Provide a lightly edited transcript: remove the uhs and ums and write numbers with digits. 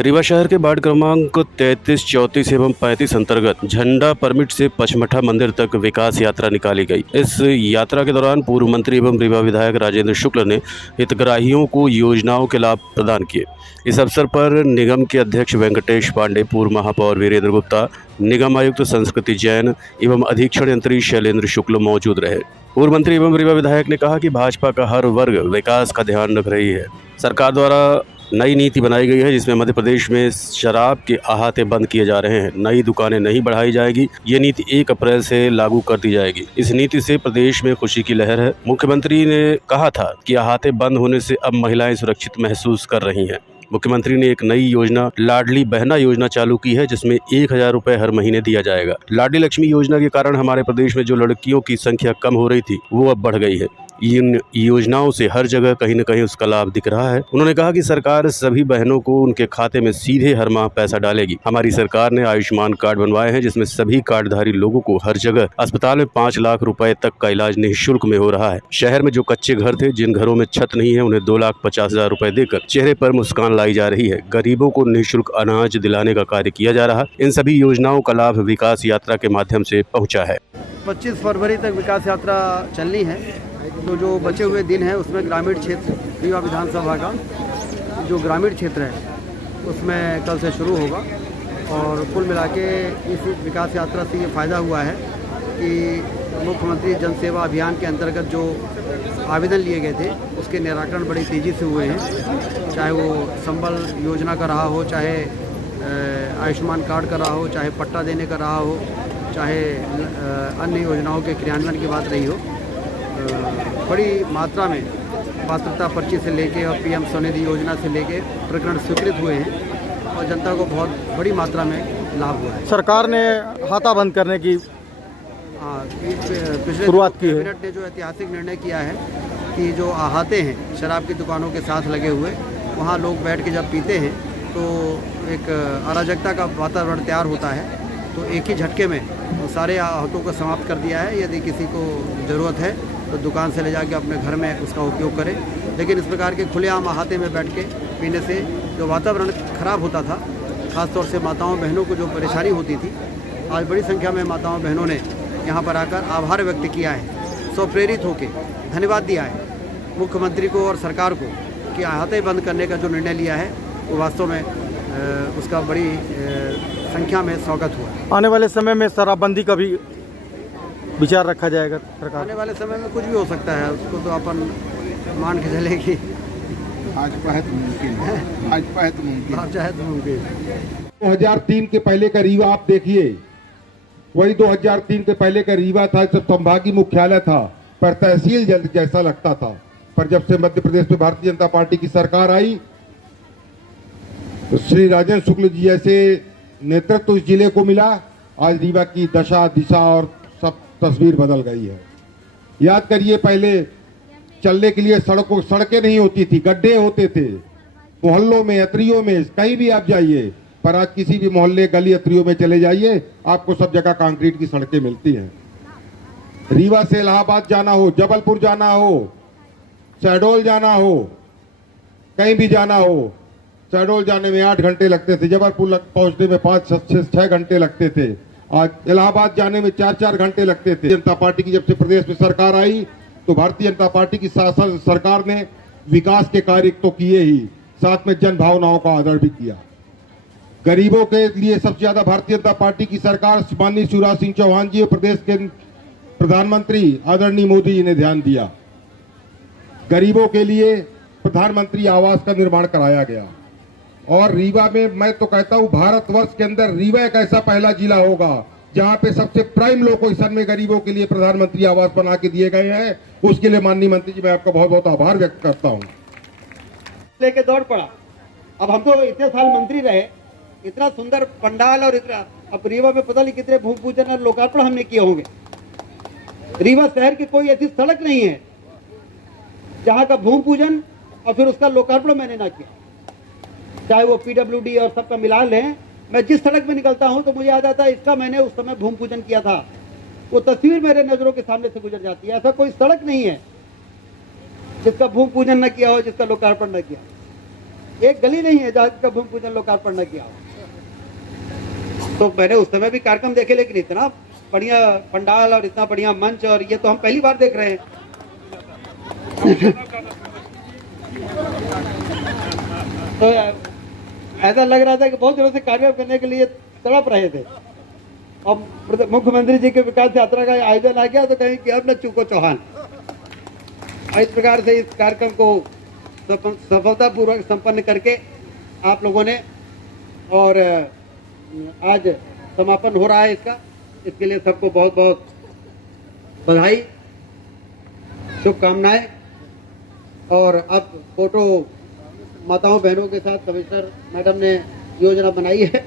रीवा शहर के वार्ड क्रमांक 33, 34 एवं 35 अंतर्गत झंडा परमिट से पचमढ़ा मंदिर तक विकास यात्रा निकाली गई। इस यात्रा के दौरान पूर्व मंत्री एवं रीवा विधायक राजेंद्र शुक्ल ने हितग्राहियों को योजनाओं के लाभ प्रदान किए। इस अवसर पर निगम के अध्यक्ष वेंकटेश पांडे, पूर्व महापौर वीरेंद्र गुप्ता, निगम आयुक्त संस्कृति जैन एवं अधीक्षण यंत्री शैलेंद्र शुक्ल मौजूद रहे। पूर्व मंत्री एवं रीवा विधायक ने कहा कि भाजपा का हर वर्ग विकास का ध्यान रख रही है। सरकार द्वारा नई नीति बनाई गई है जिसमें मध्य प्रदेश में शराब के अहाते बंद किए जा रहे हैं। नई दुकानें नहीं बढ़ाई जाएगी। ये नीति 1 अप्रैल से लागू कर दी जाएगी। इस नीति से प्रदेश में खुशी की लहर है। मुख्यमंत्री ने कहा था कि अहाते बंद होने से अब महिलाएं सुरक्षित महसूस कर रही हैं। मुख्यमंत्री ने एक नई योजना लाडली बहना योजना चालू की है जिसमें 1000 रुपए हर महीने दिया जाएगा। लाडली लक्ष्मी योजना के कारण हमारे प्रदेश में जो लड़कियों की संख्या कम हो रही थी वो अब बढ़ गई है। इन योजनाओं से हर जगह कहीं न कहीं उसका लाभ दिख रहा है। उन्होंने कहा कि सरकार सभी बहनों को उनके खाते में सीधे हर माह पैसा डालेगी। हमारी सरकार ने आयुष्मान कार्ड बनवाए हैं जिसमें सभी कार्डधारी लोगों को हर जगह अस्पताल में 5 लाख रुपए तक का इलाज निःशुल्क में हो रहा है। शहर में जो कच्चे घर थे, जिन घरों में छत नहीं है, उन्हें 2,50,000 रुपए देकर चेहरे पर मुस्कान लाई जा रही है। गरीबों को निःशुल्क अनाज दिलाने का कार्य किया जा रहा है। इन सभी योजनाओं का लाभ विकास यात्रा के माध्यम से पहुँचा है। 25 फरवरी तक विकास यात्रा चलनी है। तो जो बचे हुए दिन हैं उसमें ग्रामीण क्षेत्र रीवा विधानसभा का जो ग्रामीण क्षेत्र है उसमें कल से शुरू होगा। और कुल मिला के इस विकास यात्रा से ये फ़ायदा हुआ है कि मुख्यमंत्री जन सेवा अभियान के अंतर्गत जो आवेदन लिए गए थे उसके निराकरण बड़ी तेज़ी से हुए हैं। चाहे वो संबल योजना का रहा हो, चाहे आयुष्मान कार्ड का रहा हो, चाहे पट्टा देने का रहा हो, चाहे अन्य योजनाओं के क्रियान्वयन की बात रही हो। बड़ी मात्रा में पात्रता पर्ची से लेके और पीएम स्वनिधि योजना से लेके प्रकरण स्वीकृत हुए हैं और जनता को बहुत बड़ी मात्रा में लाभ हुआ है। सरकार ने हाथा बंद करने की पिछले शुरुआत की है। कैबिनेट ने जो ऐतिहासिक निर्णय किया है कि जो अहाते हैं शराब की दुकानों के साथ लगे हुए, वहाँ लोग बैठ के जब पीते हैं तो एक अराजकता का वातावरण तैयार होता है। तो एक ही झटके में वो सारे अहातों को समाप्त कर दिया है। यदि किसी को ज़रूरत है तो दुकान से ले जाके अपने घर में उसका उपयोग करें। लेकिन इस प्रकार के खुलेआम अहाते में बैठ के पीने से जो वातावरण खराब होता था, ख़ासतौर से माताओं बहनों को जो परेशानी होती थी, आज बड़ी संख्या में माताओं बहनों ने यहाँ पर आकर आभार व्यक्त किया है, स्वप्रेरित होकर धन्यवाद दिया है मुख्यमंत्री को और सरकार को कि अहाते बंद करने का जो निर्णय लिया है वो वास्तव में उसका बड़ी संख्या में स्वागत हुआ। आने वाले समय में शराबबंदी का भी विचार रखा जाएगा सरकार। आने वाले समय में कुछ भी हो सकता है, उसको तो अपन मान के चलेगी। भाजपा है तो मुमकिन है, भाजपा है तो मुमकिन है। चाहे तो मुमकिन। 2003 के पहले का रीवा आप देखिए, वही 2003 के पहले का रीवा था। जब संभागीय मुख्यालय था पर तहसील जैसा लगता था। पर जब से मध्य प्रदेश में भारतीय जनता पार्टी की सरकार आई तो श्री राजेंद्र शुक्ल जी जैसे नेतृत्व इस जिले को मिला। आज रीवा की दशा दिशा और सब तस्वीर बदल गई है। याद करिए, पहले चलने के लिए सड़कें नहीं होती थी, गड्ढे होते थे मोहल्लों में, अतरियों में, कहीं भी आप जाइए। पर आज किसी भी मोहल्ले गली अतरियों में चले जाइए, आपको सब जगह कंक्रीट की सड़कें मिलती हैं। रीवा से इलाहाबाद जाना हो, जबलपुर जाना हो, शहडोल जाना हो, कहीं भी जाना हो, शहडोल जाने में 8 घंटे लगते थे, जबलपुर पहुंचने में 5-6 घंटे लगते थे। आज इलाहाबाद जाने में 4-4 घंटे लगते थे। जनता पार्टी की जब से प्रदेश में सरकार आई तो भारतीय जनता पार्टी की सरकार ने विकास के कार्य तो किए ही, साथ में जन भावनाओं का आदर भी किया। गरीबों के लिए सबसे ज्यादा भारतीय जनता पार्टी की सरकार माननीय शिवराज सिंह चौहान जी और प्रदेश के प्रधानमंत्री आदरणीय मोदी जी ने ध्यान दिया। गरीबों के लिए प्रधानमंत्री आवास का निर्माण कराया गया। और रीवा में मैं तो कहता हूं भारतवर्ष के अंदर रीवा एक ऐसा पहला जिला होगा जहां पे सबसे प्राइम लोकेशन में गरीबों के लिए प्रधानमंत्री आवास बना के दिए गए हैं। उसके लिए माननीय मंत्री जी मैं आपका बहुत बहुत आभार व्यक्त करता हूं। लेके दौड़ पड़ा। अब हम तो इतने साल मंत्री रहे, इतना सुंदर पंडाल और इतना, अब रीवा में पता नहीं कितने भूमि पूजन और लोकार्पण हमने किए होंगे। रीवा शहर की कोई ऐसी सड़क नहीं है जहां का भूमि पूजन और फिर उसका लोकार्पण मैंने ना किया। चाहे वो पीडब्ल्यूडी और सबका मिला लें, मैं जिस सड़क में निकलता हूं तो मुझे याद आता है इसका मैंने उस समय भूमि पूजन किया था। वो तस्वीर मेरे नजरों के सामने से गुजर जाती है। ऐसा कोई सड़क नहीं है जिसका भूमि पूजन न किया हो, जिसका लोकार्पण न किया। एक गली नहीं है जहाँ का भूमि पूजन लोकार्पण न किया हो। तो मैंने उस समय भी कार्यक्रम देखे, लेकिन इतना बढ़िया पंडाल और इतना बढ़िया मंच, और ये तो हम पहली बार देख रहे हैं। तो ऐसा लग रहा था कि बहुत दिनों से कार्यक्रम करने के लिए तड़प रहे थे, और मुख्यमंत्री जी के विकास यात्रा का आयोजन आ गया तो कहीं कि अब न चूको चौहान। इस प्रकार से इस कार्यक्रम को सफलतापूर्वक संपन्न करके आप लोगों ने, और आज समापन हो रहा है इसका, इसके लिए सबको बहुत बहुत बधाई, शुभकामनाएं। और अब फोटो माताओं बहनों के साथ कमिश्नर मैडम ने योजना बनाई है